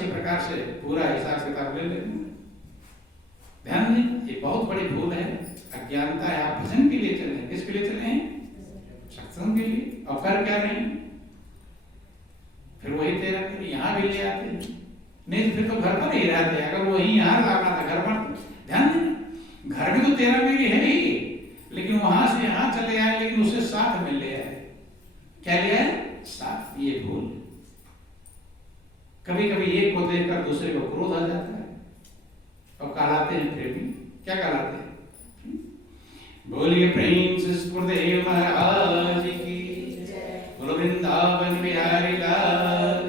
अच्छी प्रकार से पूरा हिसाब किताब ले लेना। ध्यान दें, ये बहुत बड़ी भूल है, अज्ञानता है। आप भजन के लिए चले हैं, किसके लिए चले हैं? सत्संग के लिए। और कर क्या रहे हैं? फिर वही तेरा यहाँ भी ले आते हैं। नहीं फिर तो घर पर ही रहते। अगर वही यहाँ लाना था घर पर, ध्यान देना, घर में तो तेरा मेरी है ही, लेकिन वहां से यहाँ चले आए, लेकिन उसे साथ में ले आए। क्या ले आए? साथ। ये भूल। कभी कभी एक को देखकर दूसरे को क्रोध आ जाता है और कहलाते हैं प्रेमी। क्या कहलाते हैं? बोलिए प्रेम से सुखदेव महाराज की, बोलो वृंदावन बिहारी लाल।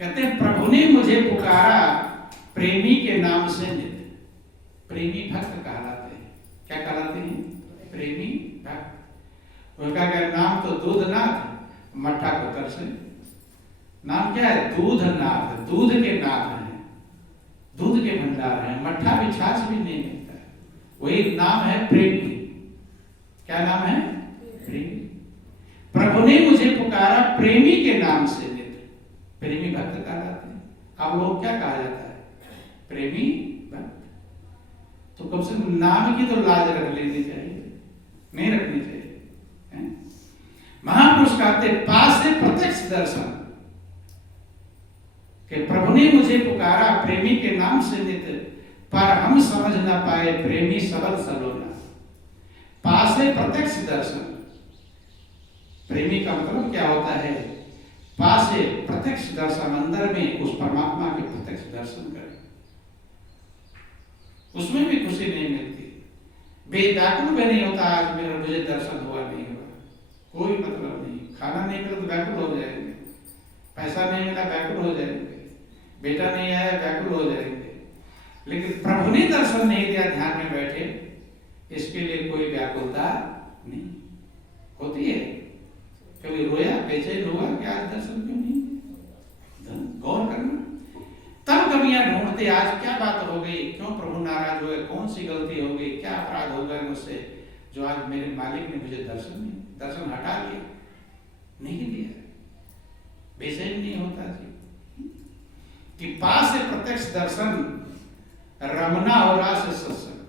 कहते हैं प्रभु ने मुझे पुकारा प्रेमी के नाम से नित। प्रेमी भक्त कहलाते हैं। क्या कहलाते हैं? प्रेमी भक्त। उनका क्या नाम? तो दूधनाथ, मट्ठा को तरसे। नाम क्या है? दूधनाथ। दूध के नाथ हैं, दूध के भंडार हैं। मट्ठा भी छाछ भी नहीं मिलता है, वही नाम है प्रेमी। क्या नाम है? प्रेमी। प्रभु ने मुझे पुकारा प्रेमी के नाम से नित। प्रेमी भक्त कहलाते हैं। अब लोग क्या कहा जाता है? प्रेमी भक्त। तो कम से कम नाम की तो लाज रख लेनी चाहिए, नहीं रखनी चाहिए। महापुरुष कहते पास से प्रत्यक्ष दर्शन कि प्रभु ने मुझे पुकारा प्रेमी के नाम से नित, पर हम समझ ना पाए प्रेमी सबल सलोना। पास से प्रत्यक्ष दर्शन, प्रेमी का मतलब क्या होता है? पास से प्रत्यक्ष दर्शन, अंदर में उस परमात्मा के प्रत्यक्ष दर्शन करें, उसमें भी खुशी नहीं मिलती। बेव्याकुल भी नहीं होता आज मेरा मुझे दर्शन हुआ नहीं हुआ, कोई मतलब नहीं। खाना नहीं मिला तो व्याकुल हो जाएंगे, पैसा नहीं मिला व्याकुल हो जाएंगे, बेटा नहीं आया व्याकुल हो जाएंगे। लेकिन प्रभु ने दर्शन नहीं दिया, ध्यान में बैठे, इसके लिए कोई व्याकुलता नहीं होती है। कभी रोया, बेचैन हुआ कि आज दर्शन क्यों नहीं? गौर करना। तब कमियां ढूंढते, आज क्या बात हो गई, क्यों प्रभु नाराज हुए, कौन सी गलती हो गई, क्या अपराध हो गया मुझसे, जो आज मेरे मालिक ने मुझे दर्शन हटा लिया, नहीं दिया। बेचैन नहीं होता जी कि पास से प्रत्यक्ष दर्शन, रमना हो रहा से सत्संग।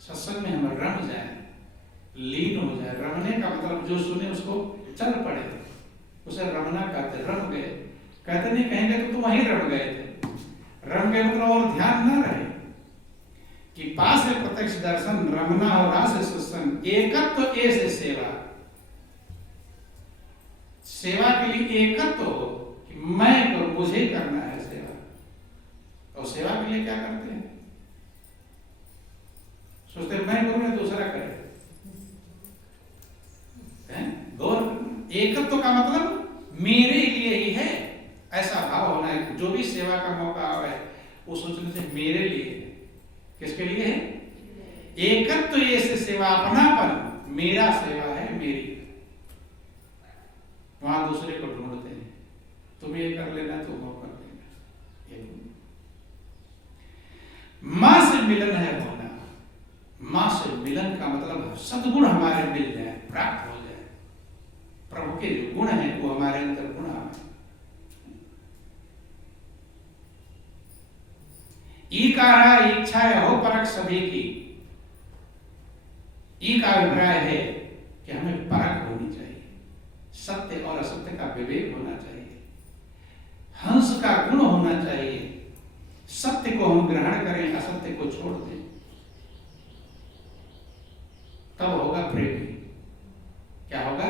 सत्संग में हम रम जाए, लीन हो जाए। रमने का मतलब जो सुने उसको चल पड़े, उसे रमना कहते। रम गए कहते नहीं, कहेंगे तो तुम वहीं रम गए थे। रम गए मतलब और ध्यान न रहे कि पास से प्रत्यक्ष दर्शन, रमना हो रहा से सत्संग, एकत्व तो ऐसे सेवा। सेवा के लिए एकत्व हो कि मैं करूं, मुझे करना है सेवा। और सेवा के लिए क्या करते हैं? सोचते मैं करूं या दूसरा करे। गौर। एकत्व का मतलब मेरे लिए ही है, ऐसा भाव होना है। जो भी सेवा का मौका आवे वो सोचने से मेरे लिए है। किसके लिए है? एकत्व ये से सेवा, अपनापन, मेरा सेवा है, मेरी। वहां दूसरे को ढूंढते हैं, तुम ये कर लेना, तुम वो कर लेना। मां से मिलन है होना। मां से मिलन का मतलब सद्गुण हमारे मिल जाए, प्राप्त हो जाए। प्रभु के जो गुण हैं वो हमारे अंदर गुण आए। ई का इच्छा हो परख सभी की। ई का अभिप्राय है कि हमें परख होनी चाहिए, सत्य और असत्य का विवेक होना चाहिए, हंस का गुण होना चाहिए। सत्य को हम ग्रहण करें, असत्य को छोड़ दें, तब होगा प्रेमी। क्या होगा?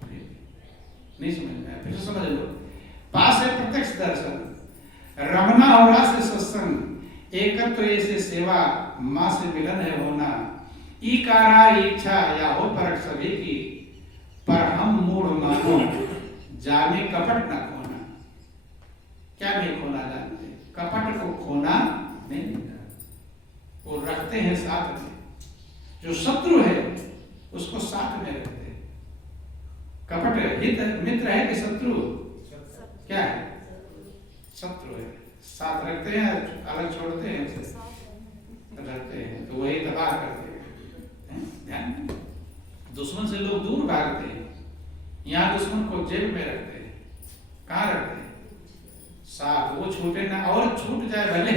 प्रेमी। नहीं समझ में आया? फिर से समझ लो। पास है प्रत्यक्ष दर्शन, रमना हो रहा से सत्संग, एकत्व ऐसे सेवा, मां से मिलन है होना। इकारा इच्छा या हो परख सभी की, पर हम मूढ़ मानो जाने कपट न खोना। क्या नहीं खोना जानते? कपट को खोना नहीं, वो रखते हैं साथ में। जो शत्रु है उसको साथ में रखते हैं। कपट हित मित्र है कि शत्रु? क्या है? शत्रु है। साथ रखते हैं, अलग छोड़ते हैं, रखते हैं तो वही तबाह करते हैं। ध्यान। दुश्मन से लोग दूर भागते हैं, यहाँ दुश्मन को जेब में रखते हैं। कहाँ रखते हैं? साथ वो छूटे ना, और छूट जाए भले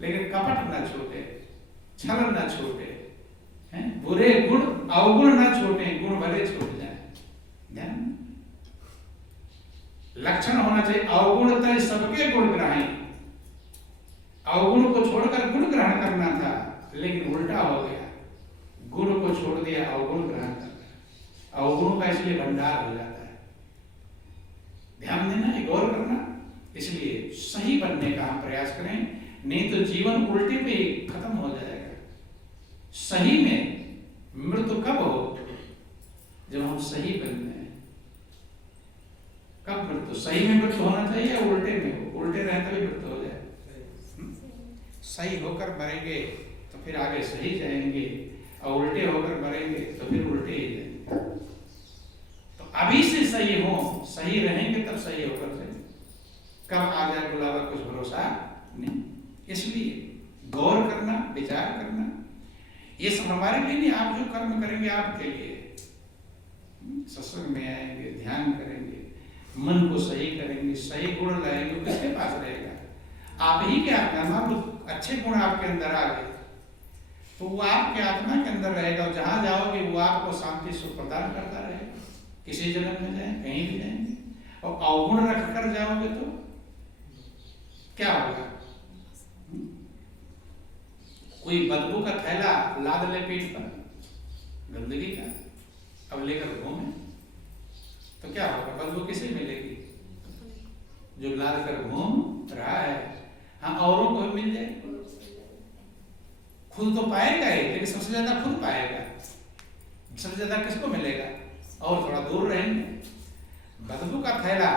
लेकिन कपट ना छूटे, छल ना छूटे, बुरे गुण अवगुण ना छूटे, गुण भले छूट जाए। ध्यान लक्षण होना चाहिए अवगुण तय सबके गुण ग्रहण, अवगुण को छोड़कर गुण ग्रहण करना था लेकिन उल्टा हो गया, गुण को छोड़ दिया अवगुण ग्रहण कर गया, अवगुण का इसलिए भंडार हो जाता है। ध्यान देना है, गौर करना, इसलिए सही बनने का हम प्रयास करें, नहीं तो जीवन उल्टे पे खत्म हो जाएगा। सही में मृत्यु कब हो? जब हम सही बनते हैं। कब मृत्यु? सही में मृत्यु होना चाहिए या उल्टे में हो? उल्टे रहे तभी मृत्यु हो जाए। सही होकर मरेंगे तो फिर आगे सही जाएंगे, और उल्टे होकर मरेंगे तो फिर उल्टे ही जाएंगे। तो अभी से सही हो, सही रहेंगे तब सही होकर जाएंगे। कब आ जाए बुलावा कुछ भरोसा नहीं। इसलिए गौर करना, विचार करना, ये सब हमारे लिए नहीं, आप जो कर्म करेंगे आपके लिए। सत्संग में आएंगे, ध्यान करेंगे, मन को सही करेंगे, सही गुण लाएंगे, किसके पास रहेगा? आप ही के आत्मा, अच्छे गुण आपके अंदर आ गए तो वो आपके आत्मा के अंदर रहेगा, और जहां जाओगे वो आपको शांति सुख प्रदान करता रहेगा। किसी जन्म में जाए, कहीं भी जाएंगे, और अवगुण रख कर जाओगे तो क्या होगा? कोई बदबू का थैला लाद ले पीठ पर, गंदगी का, अब लेकर घूमे तो क्या होगा? बदबू किसे मिलेगी? जो लाद कर घूम रहा है। हाँ, औरों को भी मिल जाए, खुद तो पाएगा ही, लेकिन सबसे ज्यादा खुद पाएगा। सबसे ज्यादा किसको मिलेगा? और थोड़ा दूर रहेंगे। बदबू का थैला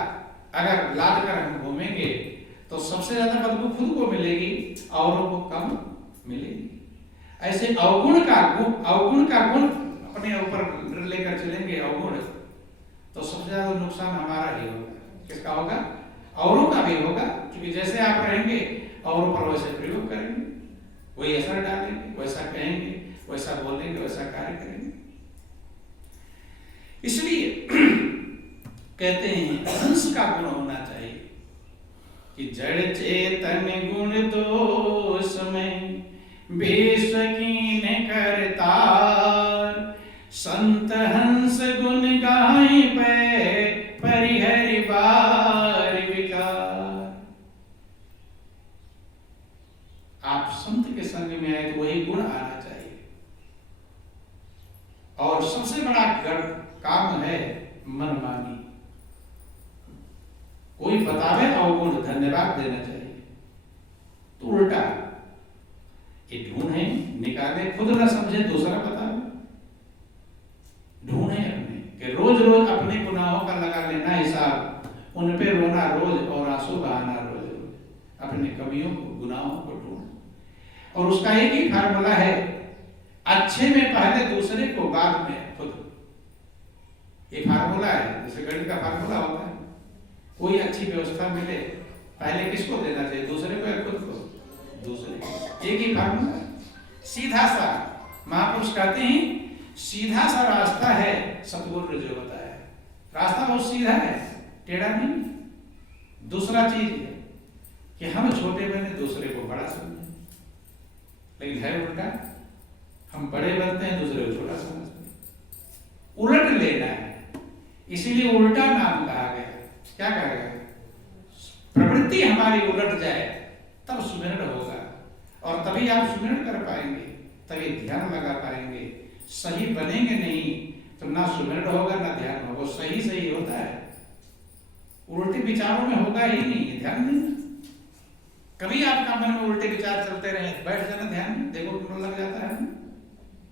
अगर लाद कर हम घूमेंगे तो सबसे ज्यादा बदबू खुद को मिलेगी, औरों को कम मिलेगी। ऐसे अवगुण का गुण अपने ऊपर लेकर चलेंगे, अवगुण, तो सबसे ज्यादा नुकसान हमारा ही होगा। किसका होगा? औरों का भी होगा, क्योंकि जैसे आप रहेंगे औरों पर वैसे प्रयोग करेंगे, वही असर डालेंगे, वैसा कहेंगे, वैसा बोलेंगे, वैसा कार्य करेंगे। इसलिए कहते हैं हंस का गुण होना चाहिए कि जड़ चेतन गुण दोष में बेशकीन करतार, संत हंस गुण गाय पे परिहरि बार विकार। आप संत के संग में आए तो वही गुण आना चाहिए। और सबसे बड़ा काम है मनमानी। कोई बतावे अवगुण, धन्यवाद देना चाहिए, तो उल्टा ये ढूंढे, निकाले, खुद ना समझे दूसरा बतावे। ढूंढे अपने कि रोज रोज अपने गुनाहों का लगा लेना हिसाब, उन पे रोना रोज और आंसू बहाना रोज रोज, अपने कमियों को, गुनाहों को ढूंढ। और उसका एक ही फार्मूला है, अच्छे में पहले दूसरे को, बाद में खुद। ये फार्मूला है, जैसे गणित का फार्मूला होता है। कोई अच्छी व्यवस्था मिले, पहले किसको देना चाहिए? दूसरे को या खुद को? दूसरे को। एक ही फार्मूला, सीधा सा। महापुरुष कहते हैं सीधा सा रास्ता है सतगुरु ने जो बताया। रास्ता बहुत सीधा है, टेढ़ा नहीं। दूसरा चीज है कि हम छोटे बने, दूसरे को बड़ा समझे, लेकिन है उल्टा, हम बड़े बनते हैं, दूसरे को छोटा समझते हैं। उलट लेना है, इसीलिए उल्टा नाम कहा गया। क्या कहा गया? प्रवृत्ति हमारी उलट जाए तब सुमिरन होगा, और तभी आप सुमिरन कर पाएंगे, तभी ध्यान लगा पाएंगे। सही बनेंगे नहीं तो ना सुमिरन होगा ना ध्यान होगा। सही सही होता है, उल्टे विचारों में होगा ही नहीं। ध्यान देना, कभी आपका मन में उल्टे विचार चलते रहे, बैठ जाना ध्यान में, देखो क्यों लग जाता है?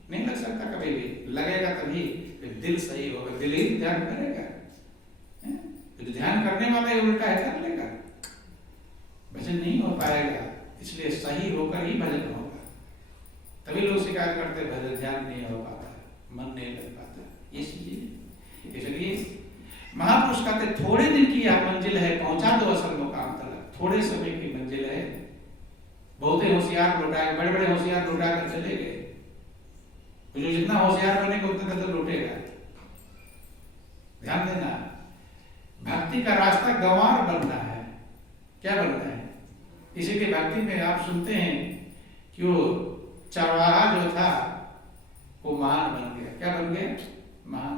नहीं लग सकता कभी भी। लगेगा तभी दिल सही होगा, दिल ही ध्यान करेगा। तो ध्यान करने वाला ही उल्टा है, कर लेगा, भजन नहीं हो पाएगा। इसलिए सही होकर ही भजन होगा। तभी लोग शिकायत करते भजन ध्यान नहीं हो पाता, मन नहीं लग पाता। इसलिए महापुरुष कहते थोड़े दिन की यह मंजिल है, पहुंचा दो असल मुकाम तक। थोड़े समय की मंजिल है। बहुत ही होशियार लौटा, बड़े बड़े होशियार लौटा कर चले गए। जो जितना होशियार बनेगा उतना तो लौटेगा। ध्यान देना, भक्ति का रास्ता गंवार बनना है। क्या बनना है। इसीलिए भक्ति में आप सुनते हैं कि वो चरवाहा जो था वो महान बन गया। क्या बन गया? महान।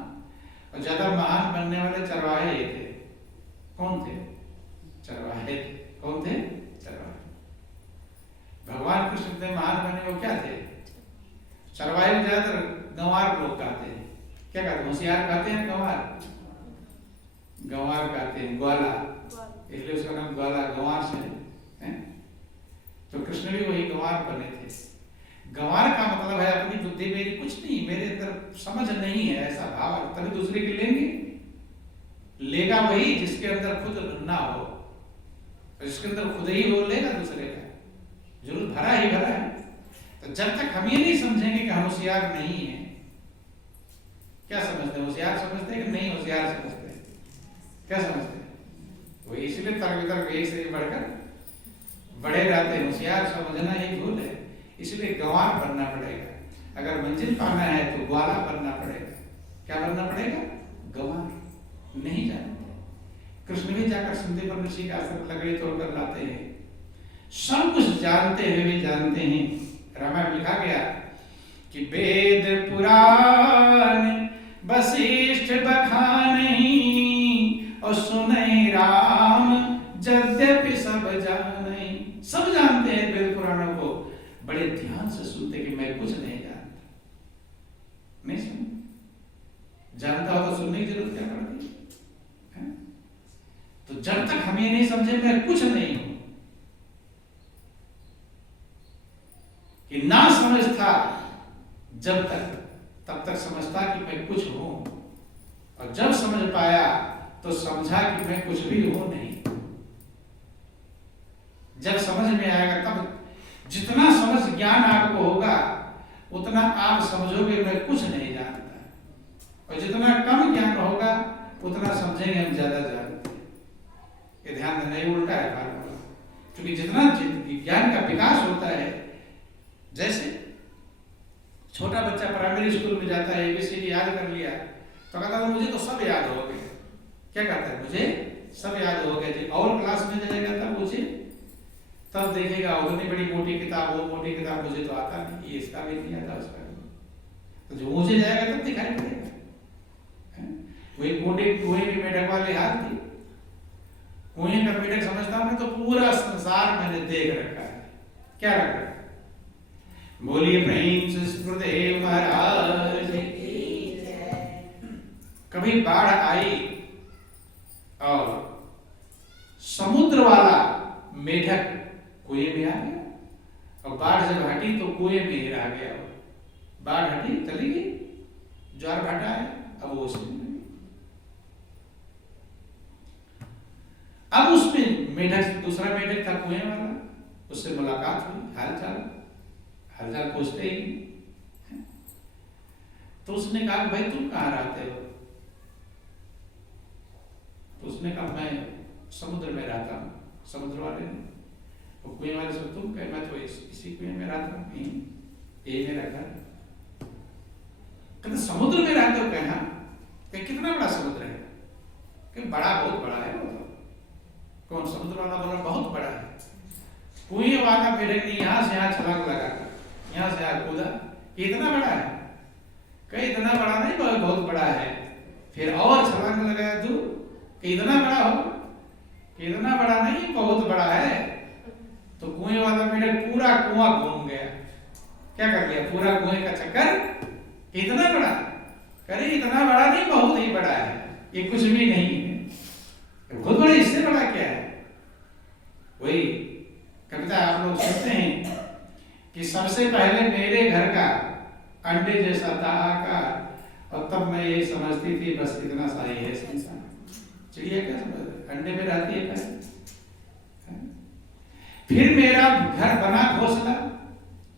और ज्यादा महान बनने वाले चरवाहे ये थे। कौन थे? चरवाहे। कौन थे? चरवाहे। भगवान कृष्ण इतने महान बने वो क्या थे? चरवाहे में ज्यादातर गंवार लोग कहते हैं। क्या कहते हैं? होशियार कहते हैं, गंवार गंवार कहते हैं, ग्वाला, इसलिए उसका नाम ग्वाला गंवार से है। तो कृष्ण भी वही गंवार बने थे। गंवार का मतलब है अपनी बुद्धि मेरी कुछ नहीं, मेरे अंदर समझ नहीं है, ऐसा भाव। तभी दूसरे के लेंगे, लेगा वही जिसके अंदर खुद ना हो, जिसके अंदर खुद ही हो लेगा दूसरे का, जरूर भरा ही भरा है। तो जब तक हम ये नहीं समझेंगे कि हम होशियार नहीं है, क्या समझते हैं? होशियार समझते हैं कि नहीं होशियार समझते हैं? क्या समझते हैं? वही, इसलिए तर्क वितर्क एक से बढ़कर बड़े रहते हैं। होशियार समझना ही भूल है, इसलिए गंवार बनना पड़ेगा। अगर मंजिल पाना है तो ग्वाला बनना पड़ेगा। क्या बनना पड़ेगा? गंवार। नहीं जानते। कृष्ण भी जाकर संदीपन ऋषि का आश्रम लकड़ी तोड़कर लाते हैं। सब कुछ जानते हुए भी जानते हैं। रामायण में लिखा गया कि वेद पुराण वशिष्ठ बखानहि और सुनहि राम यद्यपि सब जानहि। सब जानते हैं वेद पुराणों को, बड़े ध्यान से सुनते कि मैं कुछ नहीं जानता। नहीं सुन, जानता हो तो सुनने की जरूरत क्या पड़ती है? तो जब तक हम ये नहीं समझे मैं कुछ नहीं हूं, कि ना समझ था जब तक, तब तक समझता कि मैं कुछ हूं, और जब समझ पाया तो समझा कि मैं कुछ भी हूं नहीं। जब समझ में आएगा तब जितना समझ ज्ञान आपको होगा उतना आप समझोगे मैं कुछ नहीं जानता, और जितना कम ज्ञान होगा उतना समझेंगे हम ज्यादा जानते हैं। ये ध्यान देना, ये उल्टा है फार्मूला। क्योंकि जितना ज्ञान का विकास होता है, जैसे छोटा बच्चा प्राइमरी स्कूल में जाता है, एबीसीडी याद कर लिया तो कहता है मुझे तो सब याद हो गया। क्या कहता है? मुझे सब याद हो गया जी। और क्लास में जाएगा तब मुझे, तब देखेगा उतनी बड़ी मोटी किताब, वो मोटी किताब मुझे तो आता नहीं, ये इसका भी नहीं आता, उसका भी। तो जो मुझे जाएगा तब दिखाई पड़ेगा। वही कुएं की मेढक वाली हाल थी। कुएं का मेढक समझता हूं तो पूरा संसार मैंने देख रखा है। क्या रखा है? बोलिए प्रेम से सुखदेव महाराज की जय। कभी बाढ़ आई और समुद्र वाला मेढक कुएं में आ गया, और बाढ़ जब हटी तो कुएं में ही रह गया। बाढ़ हटी, चली गई, ज्वार भाटा है, अब वो उसमें अब उसमें मेढक, दूसरा मेढक था कुएं वाला, उससे मुलाकात हुई, हालचाल पूछते ही। तो उसने कहा भाई तुम कहाँ रहते हो? तो उसने कहा मैं समुद्र में रहता हूँ। समुद्र वाले ने, तो कुएं वाले से तुम कहे? मैं तो इसी कुएं में रहता हूँ, ये मेरा घर। कहते समुद्र में रहते हो? कहा कितना बड़ा समुद्र है? कि बड़ा, बहुत बड़ा है वो तो। कौन? समुद्र वाला बोला बहुत बड़ा है। कुएं वाला मेढक ने यहाँ से यहाँ छलांग लगा, यहाँ से यहाँ कूदा, इतना बड़ा है? कहीं इतना बड़ा नहीं, बहुत बड़ा है। फिर और छलांग लगाया तू कि इतना बड़ा हो, कि इतना बड़ा नहीं, बहुत बड़ा है। तो कुएं वाला मेढक पूरा कुआं घूम गया। क्या कर लिया? पूरा कुएं का चक्कर। इतना बड़ा? करे इतना बड़ा नहीं, बहुत ही बड़ा है, ये कुछ भी नहीं है। बहुत बड़ा, इससे बड़ा क्या है? वही कविता आप लोग सुनते हैं कि सबसे पहले मेरे घर का अंडे जैसा था आकार, और तब मैं ये समझती थी बस इतना सा ही है संसार। चिड़िया क्या समझ, अंडे में रहती है कैसे? फिर मेरा घर बना घोंसला,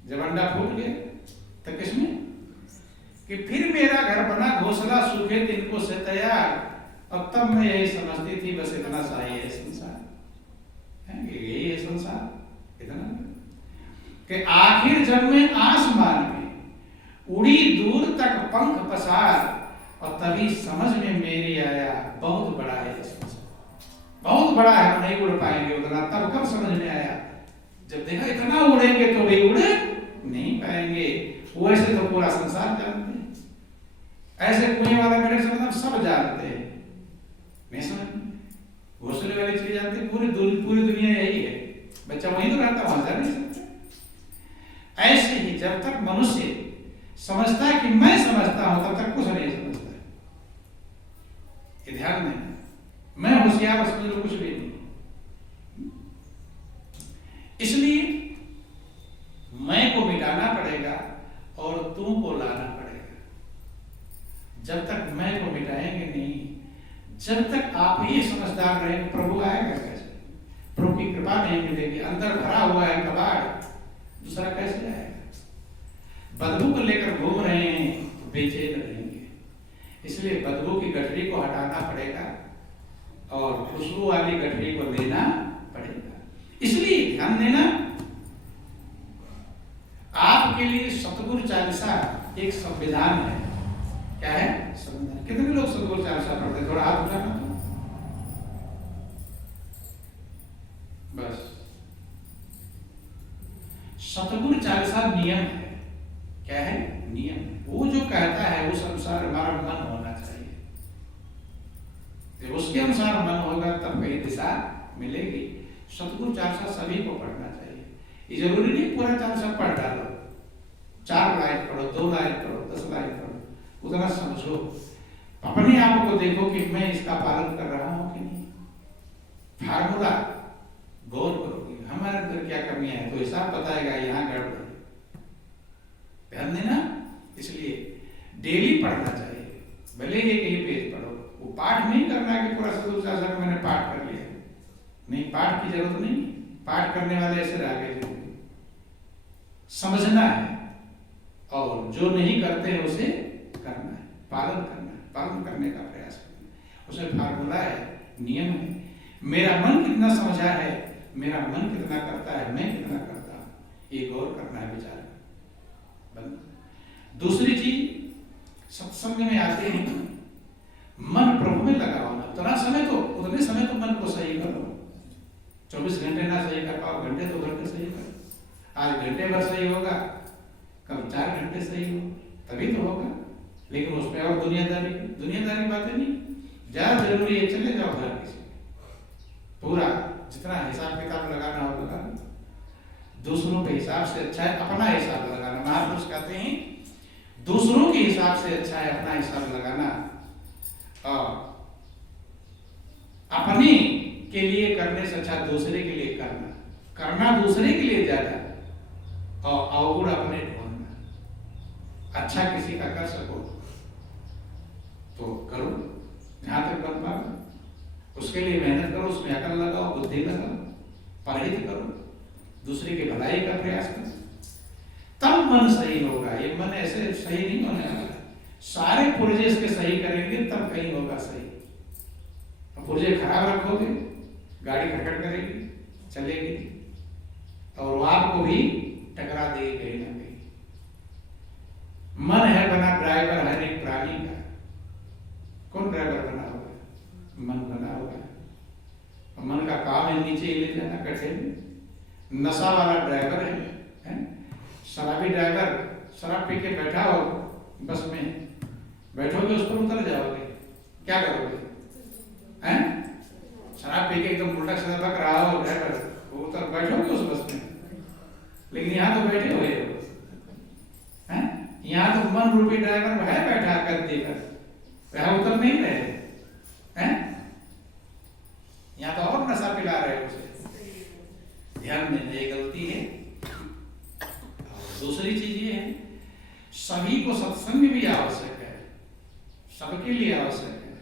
जब अंडा फूट गया तो किसमें? कि फिर मेरा घर बना घोंसला, सूखे तिनकों से तैयार, अब तब मैं यही समझती थी बस इतना सा ही है संसार। यही है संसार, इतना। कि आखिर जब मैं आसमान में उड़ी दूर तक पंख पसार, और तभी समझ में मेरी आया बहुत बड़ा है संसार, बहुत बड़ा है, हम नहीं उड़ पाएंगे उतना। तब कब समझ में आया? जब देखा इतना उड़ेंगे तो भाई उड़े नहीं पाएंगे। वैसे तो पूरा संसार जानते हैं, ऐसे कुएं वाला मेरे से मतलब सब जानते हैं, नहीं समझ घोसले वाली चीज जानते हैं, पूरी दुनिया यही है, बच्चा वहीं तो रहता, वहां जा नहीं सकता। ऐसे ही जब तक मनुष्य समझता है कि मैं समझता हूं, तब तक कुछ नहीं समझता है। ये ध्यान में, मैं होशियार समझ लो कुछ भी नहीं। इसलिए मैं को मिटाना पड़ेगा और तू को लाना पड़ेगा। जब तक मैं को मिटाएंगे नहीं, जब तक आप ही समझदार रहेंगे, प्रभु आएगा कैसे? प्रभु की कृपा नहीं मिलेगी, अंदर भरा हुआ है कबाड़, दूसरा कैसे आएगा? बदबू को लेकर घूम रहे हैं तो बेचैन रहेंगे। इसलिए बदबू की गठरी को हटाना पड़ेगा और खुशबू वाली गठरी को लेना पड़ेगा। इसलिए ध्यान देना, आपके लिए सतगुरु चालीसा एक संविधान है। क्या है? संविधान। कितने लोग सतगुरु चालीसा पढ़ते? थोड़ा हाथ उठाना तो बस। सतगुरु चालीसा नियम है। क्या है? नियम। वो जो कहता है उस अनुसार हमारा मन होना चाहिए। जब उसके अनुसार मन होगा तब कहीं दिशा मिलेगी। सतगुरु चालीसा सभी को पढ़ना चाहिए। ये जरूरी नहीं पूरा चालीसा पढ़ डालो, 4 लाइन पढ़ो, 2 लाइन पढ़ो, 10 लाइन पढ़ो, उतना समझो। अपने आप को देखो कि मैं इसका पालन कर रहा हूं कि नहीं। फार्मूला गौर करोगे हमारे अंदर क्या कमियां है तो हिसाब बताएगा यहाँ गड़बड़। ध्यान देना, इसलिए डेली पढ़ना चाहिए। भले ही एक पेज पढ़ो, वो पाठ नहीं करना है कि पूरा सतगुरु चालीसा का मैंने पाठ कर लिया। नहीं, पाठ की जरूरत नहीं। पाठ करने वाले ऐसे रह गए। समझना है और जो नहीं करते हैं उसे करना है, पालन करना है, पालन करने का प्रयास करना है। उसमें फार्मूला है, नियम है। मेरा मन कितना समझा है, मेरा मन कितना करता है, मैं कितना करता हूं, ये गौर करना है, विचार करना। दूसरी चीज, सत्संग में आते हैं मन प्रभु में लगा होना। उतना समय तो उतने समय तो मन को सही करो। 24 घंटे ना सही कर पाओ, घंटे 2 घंटे सही करो। आज घंटे भर सही होगा, कल 4 घंटे सही हो, तभी तो होगा। लेकिन उस पर और दुनियादारी बातें नहीं। ज्यादा जरूरी है चले जाओ घर किसी, पूरा जितना हिसाब किताब लगाना हो लगा। दूसरों के हिसाब से अच्छा है अपना हिसाब लगाना। महापुरुष कहते हैं दूसरों के हिसाब से अच्छा है अपना हिसाब लगाना, और अपने के लिए करने से अच्छा दूसरे के लिए करना। करना दूसरे के लिए ज्यादा और अवगुण अपने ढूंढना। अच्छा किसी का कर सको तो करो, जहां तक बन पाओ उसके लिए मेहनत करो, उसमें अकल लगाओ, बुद्धि लगाओ, परहित करो, दूसरे की भलाई का प्रयास करो, तब मन सही होगा। ये मन ऐसे सही नहीं होने वाला। सारे पुर्जे इसके सही करेंगे तब कहीं होगा सही। पुर्जे खराब रखोगे, गाड़ी खटखट करेगी, चलेगी और वो आपको भी टकरा देगी कहीं ना कहीं। मन है बना ड्राइवर हर एक प्राणी का। कौन ड्राइवर बना होगा? मन बना होगा। मन का काम है नीचे ही ले जाना, कठिन। नशा वाला ड्राइवर है? शराबी ड्राइवर शराब पी के बैठा हो बस में, बैठोगे उस पर उतर जाओगे, क्या करोगे? हैं? शराब पी के एकदम उल्टा सीधा बक रहा हो ड्राइवर, वो उतर बैठोगे उस बस में। लेकिन यहाँ तो बैठे हुए हो, हैं? यहाँ तो मन रूपी ड्राइवर है बैठा कर देकर, वह उतर नहीं रहे हैं। यहाँ तो और नशा पिला रहे उसे। ध्यान देना, ये गलती है। दूसरी चीज ये है, सभी को सत्संग भी आवश्यक है, सबके लिए आवश्यक है।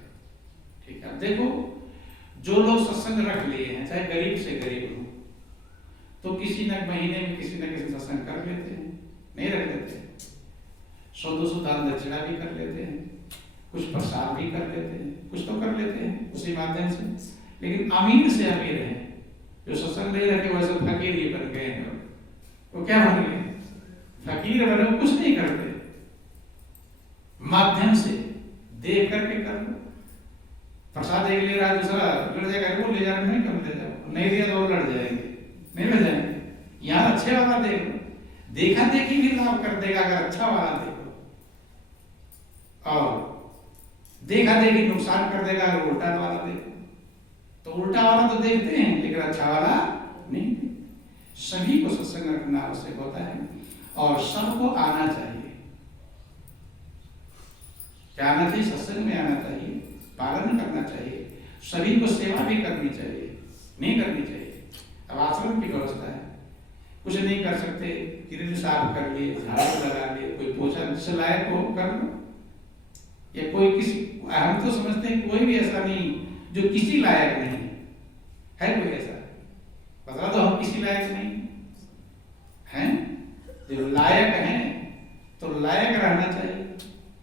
ठीक है, देखो जो लोग सत्संग रख लिए हैं, चाहे गरीब से गरीब हो, तो किसी न महीने में किसी न किसी सत्संग कर लेते हैं, नहीं रख लेते, 100-200 दान दक्षिणा भी कर लेते हैं, कुछ प्रसाद भी कर लेते हैं, कुछ तो कर लेते हैं उसी माध्यम से। लेकिन अमीर से अमीर है, जो सत्संग नहीं रखे वैसे फकीर ही बन गए हैं। वो क्या बन गए? फकीर बने, कुछ नहीं करते, माध्यम से देख करके कर लो प्रसाद एक ले रहा है, दूसरा लड़ जाएगा, वो ले जा रहा नहीं, कम ले जाओ, नहीं दिया तो वो लड़ जाएंगे, नहीं लड़ जाएंगे। यहाँ अच्छे वाला देखो, देखा देखी भी लाभ कर देगा अगर अच्छा वाला देखो, और देखा देखी नुकसान कर देगा अगर उल्टा वाला देखो। तो उल्टा वाला तो देखते हैं लेकिन अच्छा वाला नहीं। सभी को सत्संग रखना आवश्यक होता है और सबको आना चाहिए। क्या आना चाहिए? सत्संग में आना चाहिए, पालन करना चाहिए, सभी को सेवा भी करनी चाहिए, नहीं करनी चाहिए। अब आश्रम की व्यवस्था है, कुछ नहीं कर सकते, ग्रिल साफ कर लिए, झाड़ू लगा लिए, कोई पोछा जिससे लायक हो कर लो, या कोई किसी, हम तो समझते हैं कोई भी ऐसा नहीं जो किसी लायक नहीं है। कोई ऐसा बता दो हम किसी लायक नहीं हैं? जो लायक हैं तो लायक रहना चाहिए।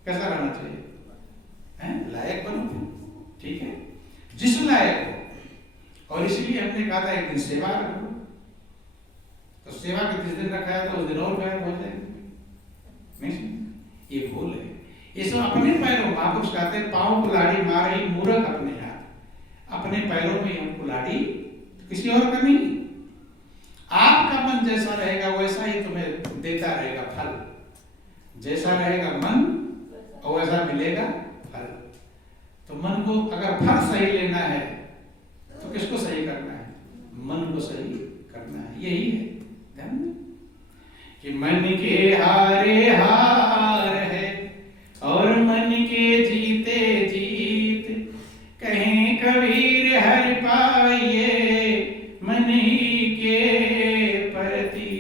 कैसा रहना चाहिए? हैं? लायक बनो, ठीक है, जिस लायक हो। और इसलिए हमने कहा था एक दिन सेवा रखो, तो सेवा के जिस दिन रखा है तो उस दिन और गायब हो जाएंगे। नहीं, ये भूल है। ये सब अपने पैरों, महापुरुष कहते हैं पांव कुल्हाड़ी मारे मूर्ख अपने हाथ। अपने पैरों में हम कुल्हाड़ी, किसी और का नहीं। आपका मन जैसा रहेगा वैसा ही तुम्हें देता रहेगा फल। जैसा रहेगा मन और वैसा मिलेगा फल। तो मन को अगर फल सही लेना है तो किसको सही करना है? मन को सही करना है। यही है ध्यान कि मन के हारे हार है और मन के जीते जीत, कहीं कबीर हर पाइए मन ही के प्रति।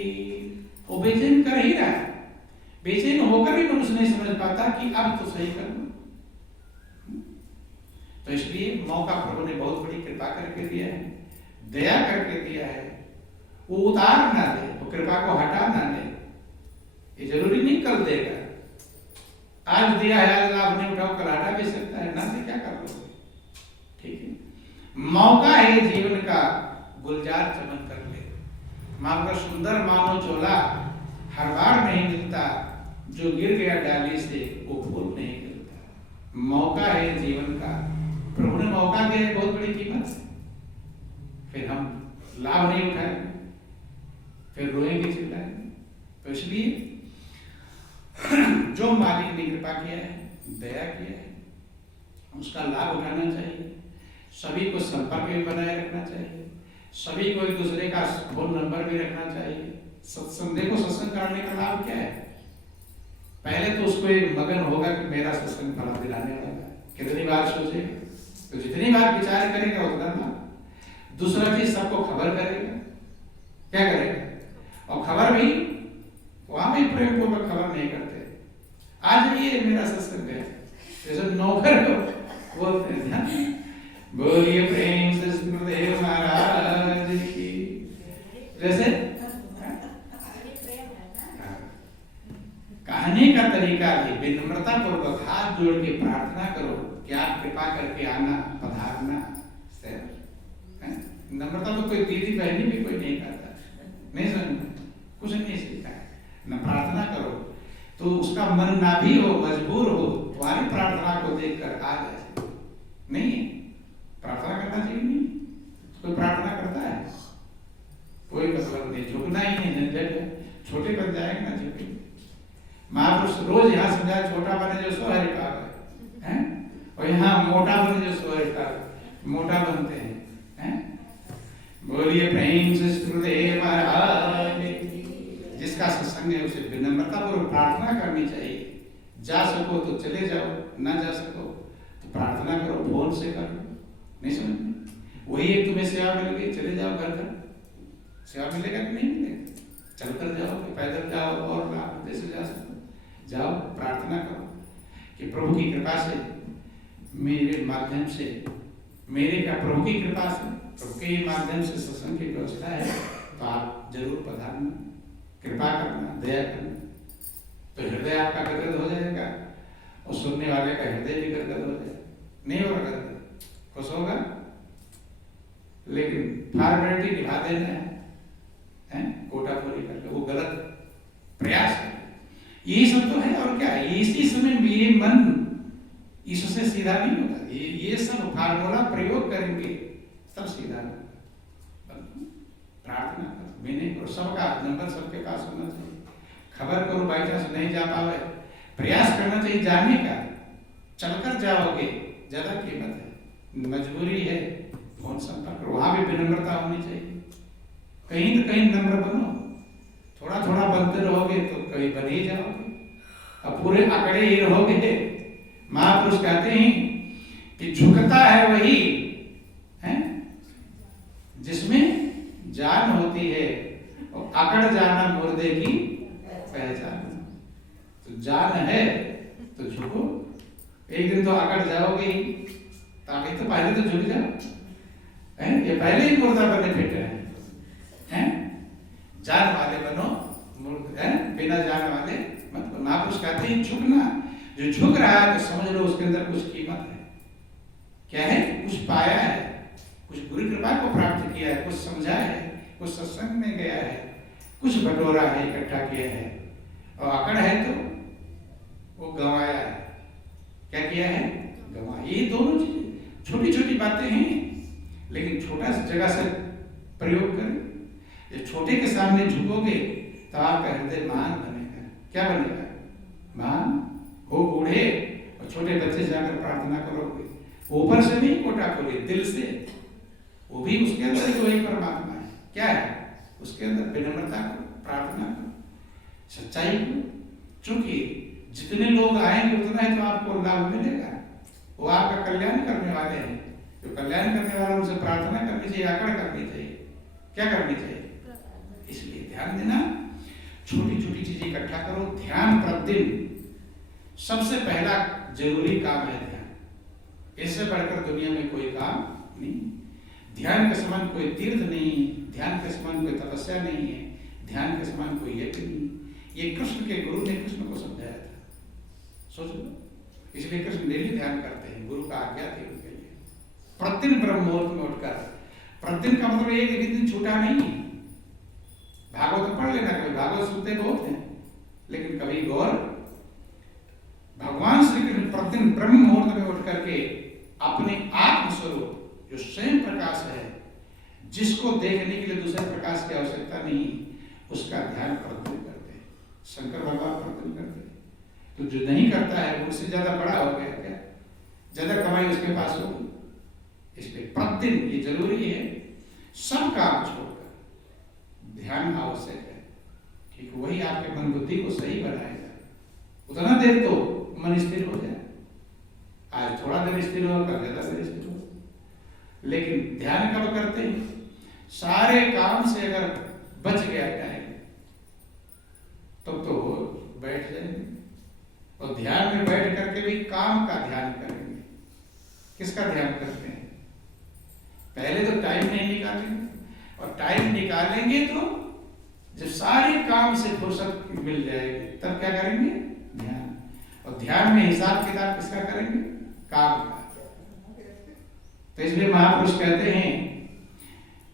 वो बेचैन कर ही रहा है, बेचैन होकर भी मनुष्य नहीं समझ पाता कि अब तो सही करूं। तो इसलिए मौका प्रभु ने बहुत बड़ी कृपा करके दिया है, दया करके दिया है। वो उतार ना दे, वो कृपा को हटा ना दे। ये जरूरी नहीं कल देगा, आज दिया है, आज लाभ नहीं उठाओ, कल हटा भी सकता है ना, से क्या कर लोगे? ठीक है, मौका है जीवन का, गुलजार चमन कर ले। मां का सुंदर मानो चोला हर बार नहीं मिलता, जो गिर गया डाली से वो फूल नहीं गिरता। मौका है जीवन का, प्रभु ने मौका दिया है बहुत बड़ी कीमत से, फिर हम लाभ नहीं उठाएंगे, फिर रोएंगे, चिल्लाएंगे। तो इसलिए जो मालिक ने कृपा किया है, दया किया है, उसका लाभ उठाना चाहिए। सभी को संपर्क में बनाए रखना चाहिए, सभी को एक दूसरे का फोन नंबर भी रखना चाहिए। सत्संग देखो, सत्संग करने का लाभ क्या है? पहले तो उसको एक मगन होगा कि मेरा सत्संग फला दिलाने वाला, कितनी बार सोचेगा, तो जितनी बार विचार करेगा उतना लाभ। दूसरा चीज, सबको खबर करेगा। क्या करेगा? और खबर भी वहां भी प्रेम पूर्वक खबर नहीं करते। आज ये मेरा सत्संग है, जैसे नौकर बोलते हैं, बोलिए प्रेम से गुरुदेव महाराज की। जैसे कहने का तरीका भी विनम्रता पूर्वक हाथ जोड़ के प्रार्थना करो कि आप कृपा करके आना, पधारना। नम्रता तो कोई दीदी बहनी भी कोई नहीं करता, नहीं समझ, कुछ नहीं सीखा है। न प्रार्थना करो तो उसका मन ना भी हो, मजबूर हो, तुम्हारी प्रार्थना को देखकर आ जाए। नहीं है, प्रार्थना करना चाहिए नहीं। कोई प्रार्थना करता है, कोई मतलब नहीं, झुकना ही नहीं, झंझट है, छोटे बन जाएंगे ना झुके। महापुरुष रोज यहाँ समझाए, छोटा बने जो सो हरि पावे हैं, और यहाँ मोटा बने जो सो हरि पावे, मोटा बनते हैं। बोलिए प्रेम से गुरुदेव महाराज। जिसका सत्संग है उसे विनम्रता पूर्वक प्रार्थना करनी चाहिए। जा सको तो चले जाओ, ना जा सको तो प्रार्थना करो, फोन से करो, नहीं समझ। वही एक तुम्हें सेवा मिल गई, चले जाओ घर घर, सेवा मिलेगा कि नहीं मिलेगा? चलकर जाओ, पैदल जाओ, और लाभ जैसे जा सको जाओ, प्रार्थना करो कि प्रभु की कृपा से, मेरे माध्यम से, मेरे क्या प्रभु की कृपा से, प्रभु के माध्यम से सत्संग की व्यवस्था है, तो आप जरूर पधारना, कृपा करना, दया करना। तो हृदय आपका गदगद हो जाएगा और सुनने वाले का हृदय भी गदगद हो जाएगा। नहीं होगा गदगद, खुश होगा, लेकिन फॉर्मेलिटी निभा देना है, कोटा पूरी करके, वो गलत प्रयास है। यही सब तो है, और क्या है? इसी समय ये मन ईश्वर से सीधा नहीं होता, ये सब फार्मूला प्रयोग करेंगे तब सीधा प्रार्थना करो। मैं नहीं करो, सबका नंबर सबके पास होना चाहिए। खबर करो, बाई चांस नहीं जा पावे, प्रयास करना चाहिए जाने का। चलकर जाओगे ज्यादा कीमत है, मजबूरी है, फोन संपर्क, वहां भी विनम्रता होनी चाहिए। कहीं तो कहीं नम्र बनो, थोड़ा थोड़ा बनते रहोगे तो कहीं बन ही जाओगे। अब पूरे आंकड़े ही रहोगे। महापुरुष कहते हैं कि झुकता है वही है जिसमें जान होती है, और अकड़ जाना मुर्दे की पहचान। तो जान है तो झुको, एक दिन तो अकड़ जाओगे ही, ताकि तो पहले तो झुक जाओ। ये पहले ही मुर्दा बने फिट है? जान वाले बनो, बिना जान वाले मत। महापुरुष कहते हैं झुकना, जो झुक रहा है तो समझ लो उसके अंदर कुछ कीमत है। क्या है? कुछ पाया है, कुछ गुरु कृपा को प्राप्त किया है, कुछ समझा है, कुछ सत्संग में गया है, कुछ बटोरा है, इकट्ठा किया है। और अकड़ है तो वो गंवाया है। क्या किया है? गंवाया। ये दोनों चीजें छोटी छोटी बातें हैं, लेकिन छोटा जगह से प्रयोग करें। ये छोटे के सामने झुकोगे तो आपका हृदय महान बनेगा। क्या बनेगा? महान। हो बूढ़े और छोटे बच्चे जाकर प्रार्थना करोगे, ऊपर से नहीं कोटा खोले, दिल से। वो भी उसके अंदर ही वही परमात्मा है। क्या है? उसके अंदर विनम्रता को, प्रार्थना को, सच्चाई को। चूंकि जितने लोग आएंगे उतना ही तो आपको लाभ मिलेगा। वो आपका कल्याण करने वाले हैं। जो कल्याण करने वाले उनसे प्रार्थना करनी चाहिए, आकड़ करनी चाहिए। क्या करनी चाहिए? इसलिए ध्यान देना, छोटी छोटी चीजें इकट्ठा करो। ध्यान प्रतिदिन सबसे पहला जरूरी काम है। ध्यान, इससे बढ़कर दुनिया में कोई काम नहीं। ध्यान के समान कोई तीर्थ नहीं है, ध्यान के समान कोई तपस्या नहीं है, ध्यान के समान कोई यज्ञ नहीं। ये कृष्ण के गुरु ने कृष्ण को समझाया था। सोच लो, इसलिए कृष्ण डेली ध्यान करते हैं, गुरु का आज्ञा थी उनके लिए। प्रतिदिन ब्रह्म मुहूर्त में उठकर, प्रतिदिन का मतलब एक दिन छूटा नहीं। भागवत पढ़ लेना, कभी भागवत सुनते बहुत हैं, लेकिन कभी गौर। भगवान श्री कृष्ण प्रतिदिन ब्रह्म मुहूर्त में उठ करके अपने आत्म स्वरूप जो स्वयं प्रकाश है, जिसको देखने के लिए दूसरे प्रकाश की आवश्यकता नहीं, उसका ध्यान प्रतिदिन करते हैं। शंकर भगवान प्रतिदिन करते हैं। तो जो नहीं करता है वो उससे ज्यादा बड़ा हो गया क्या? ज्यादा कमाई उसके पास होगी। इसलिए प्रतिदिन ये जरूरी है, सब काम छोड़कर ध्यान आवश्यक है। ठीक, वही आपके मन बुद्धि को सही बनाएगा। उतना देर तो मन स्थिर हो जाए। आज थोड़ा देर स्थिर हो, कल ज्यादा देर स्थिर हो। लेकिन ध्यान कब करते हैं? सारे काम से अगर बच गया टाइम तो बैठ जाएंगे, और ध्यान में बैठ करके भी काम का ध्यान करेंगे। किसका ध्यान करते हैं? पहले तो टाइम नहीं निकालेंगे, और टाइम निकालेंगे तो जब सारे काम से फुर्सत मिल जाएगी तब क्या करेंगे? ध्यान। और ध्यान में हिसाब किताब किसका करेंगे? काम का। तो इसलिए महापुरुष कहते हैं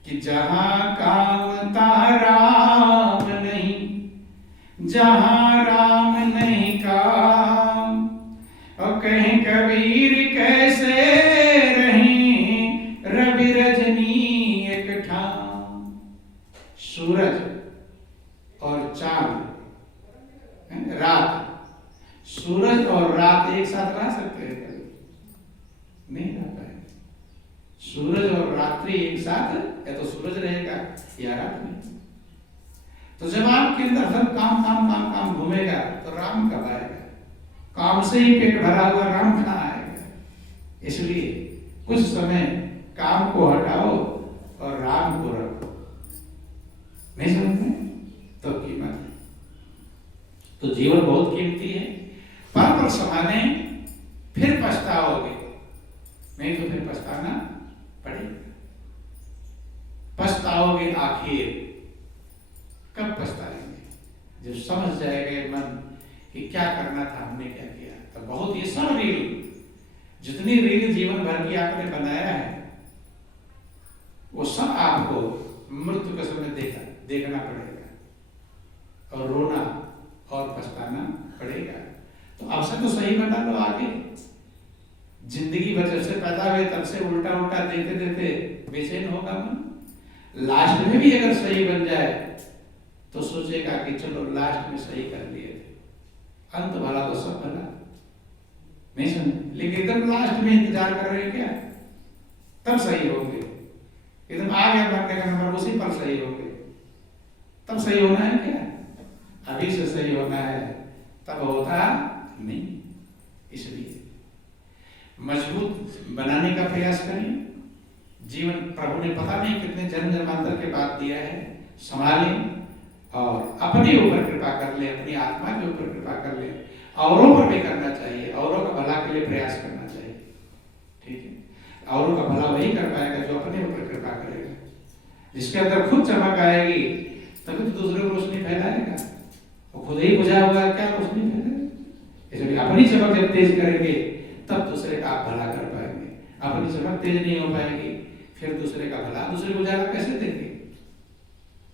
कि जहां काम तहां राम नहीं, जहां राम नहीं काम। और कहीं कबीर कैसे रहीं, रवि रजनी एक ठाम। सूरज और चांद, रात, सूरज और रात एक साथ रह सकते हैं? नहीं रह पाएंगे। सूरज और रात्रि एक साथ, या तो सूरज रहेगा या रात नहीं। तो जब आपके अंदर सब काम काम काम काम घूमेगा तो राम कब आएगा? काम से ही पेट भरा हुआ राम कहाँ आएगा? इसलिए कुछ समय काम को हटाओ और राम को रखो। नहीं समझ में? तो कीमत है। तो जीवन बहुत कीमती है। पर समाने फिर पछताओगे, नहीं तो फिर पछताना पड़ेगा। पछताओगे आखिर कब पछताएंगे? जब समझ जाएगा मन कि क्या करना था, हमने क्या किया। तो बहुत ये सब रील, जितनी रील जीवन भर की आपने बनाया है, वो सब आपको मृत्यु के समय देखना पड़ेगा, और रोना और पछताना पड़ेगा। तो अवसर तो सही बना लो आगे। जिंदगी भर जब से पैदा हुए तब से उल्टा उल्टा देते देते बेचैन होगा मन। लास्ट में भी अगर सही बन जाए तो सोचेगा कि चलो लास्ट में सही कर लिए थे, अंत भला तो सब भला। नहीं समझे? लेकिन एकदम लास्ट में इंतजार कर रहे हैं क्या, तब सही होंगे। एकदम आ गया मरने का नंबर, उसी पर सही होंगे, तब सही होना है क्या? अभी से सही होना है, तब होता नहीं। इसलिए मजबूत बनाने का प्रयास करें। जीवन प्रभु ने पता नहीं कितने जन्म जन्मांतर के बाद दिया है, संभालें और अपने ऊपर कृपा कर ले, अपनी आत्मा के ऊपर कृपा कर ले। औरों पर भी करना चाहिए, औरों का भला के लिए प्रयास करना चाहिए। ठीक है, औरों का भला वही कर पाएगा जो अपने ऊपर कृपा करेगा। जिसके अंदर खुद चमक आएगी तभी तो दूसरे को रोशनी फैलाएगा। वो खुद ही बुझा हुआ है, क्या रोशनी फैलाएगा? इसलिए अपनी चमक जब तेज करेंगे तब दूसरे का आप भला कर पाएंगे। अपनी चमक तेज नहीं हो पाएगी, फिर दूसरे का भला, दूसरे को उजाला कैसे देंगे?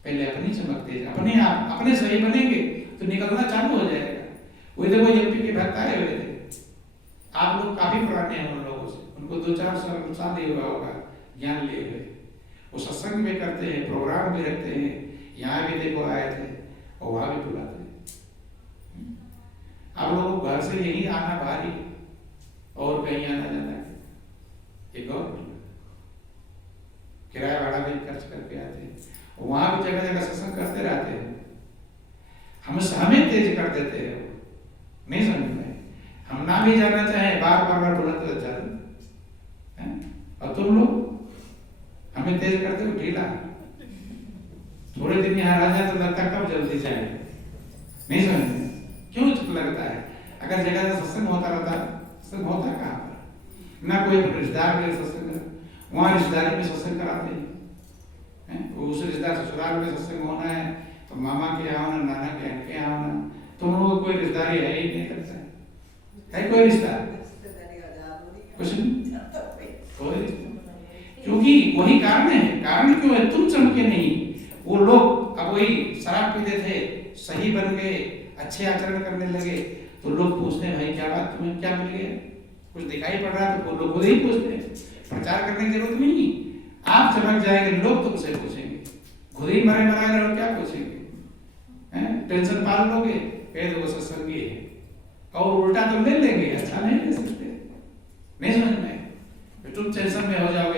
पहले अपनी चमक तेज, अपने आप अपने सही बनेंगे तो निकलना चालू हो जाएगा। वही देखो एमपी के भक्त आए हुए थे, आप लोग काफी पुराने हैं उन लोगों से, उनको 2-4 साल ही हुआ होगा ज्ञान लिए हुए। वो सत्संग भी करते हैं, प्रोग्राम भी रखते हैं, यहाँ भी देखो आए थे और वहां भी बुलाते हैं। आप लोगों को घर से यही आना भारी और कहीं आना जाना एक और किराया भाड़ा भी खर्च करके आते हैं, वहां भी जगह जगह सत्संग करते रहते हैं। हमें तेज कर देते हैं, नहीं समझ में। हम ना भी जाना चाहे बार बार बुलाते तो चल, और तुम लोग हमें तेज करते हो ढीला। थोड़े दिन यहाँ रह जाए तो लगता कब जल्दी जाए, नहीं समझ में। क्यों लगता है? अगर जगह जगह सत्संग होता रहता, सत्संग होता कहाँ पर? ना कोई रिश्तेदार के सत्संग, वहाँ रिश्तेदारी में सत्संग कराते हैं। उस रिश्तेदार ससुराल में सत्संग होना है तो मामा के यहाँ होना, नाना के यहाँ होना। तुम लोगों को कोई रिश्तेदारी है ही नहीं करता है कोई रिश्ता, कुछ नहीं, कोई रिश्ता। क्योंकि वही कारण है। कारण क्यों है? तुम चमके नहीं। वो लोग अब वही शराब पीते थे, सही बन गए, अच्छे आचरण करने लगे, तो लोग पूछते हैं भाई क्या बात, तुम्हें क्या मिल गया? कुछ दिखाई पड़ रहा है तो लोग खुद ही पूछते हैं। प्रचार करने की जरूरत नहीं, आप चमक जाएंगे, लोग तुमसे पूछेंगे। खुद ही मरे मराए रहो, क्या पूछेंगे? टेंशन पाल लोगे, कह दो सत्संगी है, और उल्टा तो ले लेंगे, अच्छा नहीं ले सकते। नहीं समझ में, तुम टेंशन में हो जाओगे